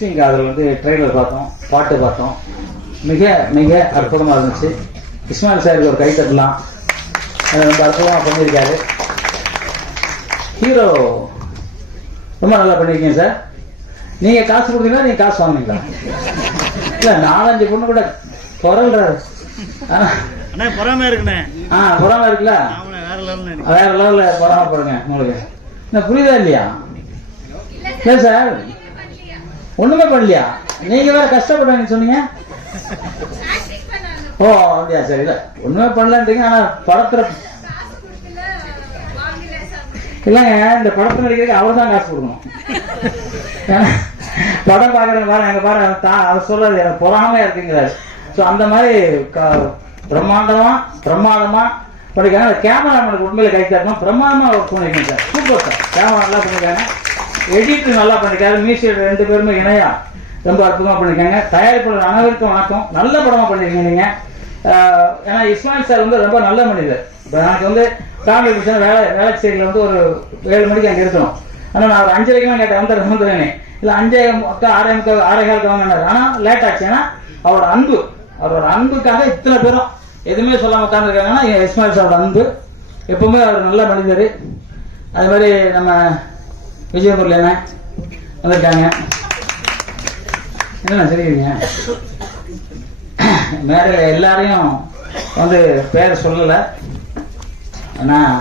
Mixing அதில் வந்து trailer பார்த்தோம் பாட்டு பார்த்தோம். மிக மிக அற்புதமாக இருந்துச்சு. இஸ்மாயில் சாருக்கு ஒரு கை தட்டலாம். அது ரொம்ப அற்புதமாக பண்ணியிருக்காரு. ஹீரோ ரொம்ப நல்லா பண்ணியிருக்கீங்க சார் நீங்கள் காசு கொடுத்தீங்களா நீங்கள் காசு வாங்குனீங்களா இல்லை நாலஞ்சு பொண்ணு கூட குரல்றாரு பொறாம இருக்குண்ணே. ஆ பொறாம இருக்குல்ல? வேற லெவலில் பொறாமப்படுங்க உங்களுக்கு. என்ன புரியுதா இல்லையா? ஏன் சார் ஒண்ணுமே பண்ணலையா? நீங்க வேற கஷ்டப்படுறீங்கன்னு சொன்னீங்க. ஓ அப்படியா சரி இல்ல. ஒண்ணுமே பண்ணலன்றீங்க ஆனா படத்துல இல்லைங்க இந்த படத்துல நடிக்கிறதுக்கு அவர் தான் காசு கொடுக்கணும். படம் பார்க்குறது பாரு எங்க பாரு அவர் தா- அவர் சொல்றது எனக்கு பொறாமையா இருக்குங்கிறாரு. ஸோ அந்த மாதிரி க- பிரம்மாண்டமா பிரமாதமா பண்ணிக்கிறாங்க கேமரா கேமராமேனுக்கு உண்மையில கை தரணும் பிரமாதமா ஒர்க் பண்ணிருக்கீங்க சார் சூப்பர் சார் கேமரா எல்லாம் பண்ணிருக்காங்க. எடிட் நல்லா பண்ணிருக்காரு. மியூசிக் ரெண்டு பேருமே இணையா ரொம்ப அற்புதமாக பண்ணியிருக்காங்க தயாரிப்பாளர் அனைவருக்கும் வணக்கம். நல்ல படமாக பண்ணியிருக்கீங்க நீங்கள் ஏன்னா இஸ்மாயில் சார் வந்து ரொம்ப நல்ல மனிதர். இப்போ எனக்கு வந்து ஃபேமிலி பிரச்சனை வேலை வேலை சைடில் வந்து ஒரு ஏழு மணிக்கு அங்கே இருக்கணும். ஆனால் நான் ஒரு அஞ்சரைக்கெல்லாம் கேட்டேன். வந்துடுறேன் வந்துடுவேனே இல்லை அஞ்சே மொத்தம் ஆறே முக்கால் ஆறே காலத்து வாங்கினார் ஆனால் லேட் ஆச்சு. ஏன்னா அவரோட அன்பு அவரோட அன்புக்காக இத்தனை பேரும் எதுவுமே சொல்லாமல் உட்காந்துருக்காங்கன்னா இஸ்மாயில் சாரோட அன்பு. எப்பவுமே அவர் நல்ல மனிதர். அது மாதிரி நம்ம விஜயபுரில் என்ன? வந்திருக்காங்க. என்ன சரிங்க மேடையில் எல்லாரையும் வந்து பேர் சொல்லலை. ஆனால்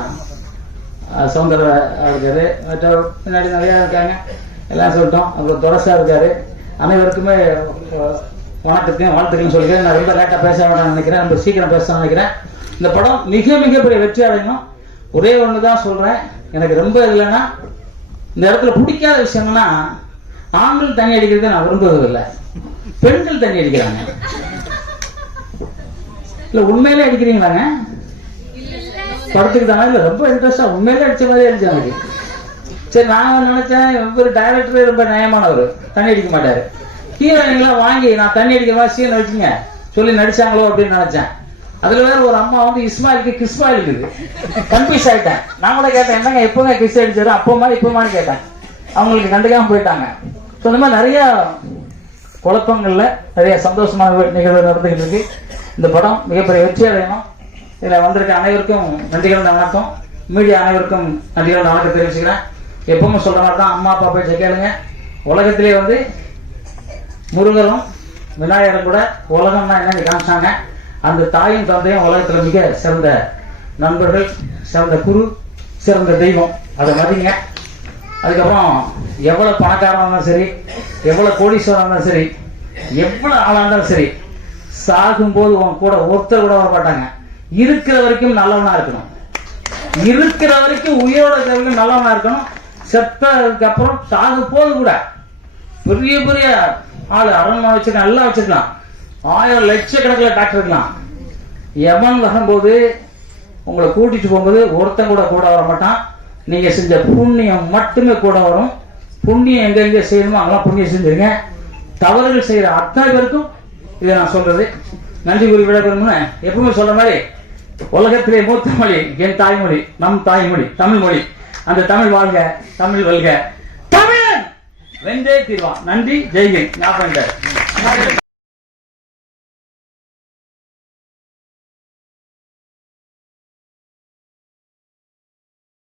சவுந்தர இருக்காரு. மற்ற பின்னாடி நிறையா இருக்காங்க. எல்லாம் சொல்லிட்டோம். அப்புறம் துரசா இருக்காரு. அனைவருக்குமே வணக்கத்தையும் வாழ்த்துக்களையும் சொல்லிக்கிறேன். நான் ரொம்ப லேட்டாக பேச வேண்டாம்னு நினைக்கிறேன். ரொம்ப சீக்கிரம் பேச நினைக்கிறேன். இந்த படம் மிக மிகப்பெரிய வெற்றி அடையணும் ஒரே ஒன்று தான் சொல்கிறேன் எனக்கு ரொம்ப இல்லைன்னா இந்த இடத்துல பிடிக்காத விஷயம் ஆண்கள் தண்ணி அடிக்கிறத நான் விரும்புவதில்லை. பெண்கள் தண்ணி அடிக்கிறாங்க. இல்ல உண்மையிலே அடிக்கிறீங்களாங்க? படத்துக்கு இல்ல ரொம்ப இன்ட்ரெஸ்டா உண்மையிலே அடிச்ச மாதிரி அடிச்சு எனக்கு சரி நான் நினைச்சேன் இவர் டைரக்டரே ரொம்ப நியாயமானவர். தண்ணி அடிக்க மாட்டாரு. ஹீரோயின்லாம் வாங்கி நான் தண்ணி அடிக்கிற மாதிரி சீன் வச்சுங்க. சொல்லி நடிச்சாங்களோ அப்படின்னு நினைச்சேன். அதுல வேற ஒரு அம்மா வந்து இஸ்மாயிலுக்கு கிஸ்மா இருக்குது. கன்ஃபியூஸ் ஆயிட்டேன். நான் கூட கேட்டேன் என்னங்க எப்போங்க கிஸ் அடிச்சாரு? அப்போமா இப்போமான்னு கேட்டேன். அவங்களுக்கு கண்டுக்காம போயிட்டாங்க. ஸோ இந்த மாதிரி நிறைய குழப்பங்கள்ல நிறைய சந்தோஷமாக நிகழ்வு நடந்துகிட்டு இருக்கு. இந்த படம் மிகப்பெரிய வெற்றி அடையணும். இதில் வந்திருக்க அனைவருக்கும் நன்றிகள் வணக்கம். மீடியா அனைவருக்கும் நன்றிகள் வணக்கம் தெரிவிச்சுக்கிறேன். எப்பவுமே சொல்ற மாதிரி தான் அம்மா அப்பா போய் கேளுங்க. உலகத்திலே வந்து முருகரும் விநாயகரும் கூட உலகம்னா என்னன்னு காமிச்சாங்க. அந்த தாயும் தந்தையும் உலகத்துல மிக சிறந்த நண்பர்கள் சிறந்த குரு சிறந்த தெய்வம். அதை மதிங்க. அதுக்கப்புறம் எவ்வளவு பணக்காரனா இருந்தாலும் சரி எவ்வளவு கோடீஸ்வரனா இருந்தாலும் சரி எவ்வளவு ஆளா இருந்தாலும் சரி சாகும்போது உன் கூட ஒருத்தர் கூட வர மாட்டாங்க இருக்கிற வரைக்கும் நல்லவனா இருக்கணும். இருக்கிற வரைக்கும் உயிரோட இருக்கிற வரைக்கும் நல்லவனா இருக்கணும். செத்ததுக்கு அப்புறம் சாகு போது கூட பெரிய பெரிய ஆளு அரண்மனை வச்சிருக்கான் எல்லாம் வச்சிருக்கலாம் ஆயிரம் லட்சக்கணக்கில் டாக்டர் இருக்கலாம் எவன் வரும்போது உங்களை கூட்டிட்டு போகும்போது ஒருத்தன் கூட கூட வர மாட்டான். நீங்கள் செஞ்ச புண்ணியம் மட்டுமே கூட வரும். புண்ணியம் எங்கெங்கே செய்யணுமோ அங்கெல்லாம் புண்ணியம் செஞ்சிருங்க. தவறுகள் செய்கிற அத்தனை பேருக்கும் இதை நான் சொல்றது. நன்றி கூறி விடைபெறும்னு எப்பவுமே சொல்ற மாதிரி உலகத்திலே மூத்த மொழி என் தாய்மொழி நம் தாய்மொழி தமிழ் மொழி. அந்த தமிழ் வாழ்க தமிழ் வல்க. தமிழன்! வெந்தே தீர்வான். நன்றி ஜெய்ஹிந்த். ஞாபகம்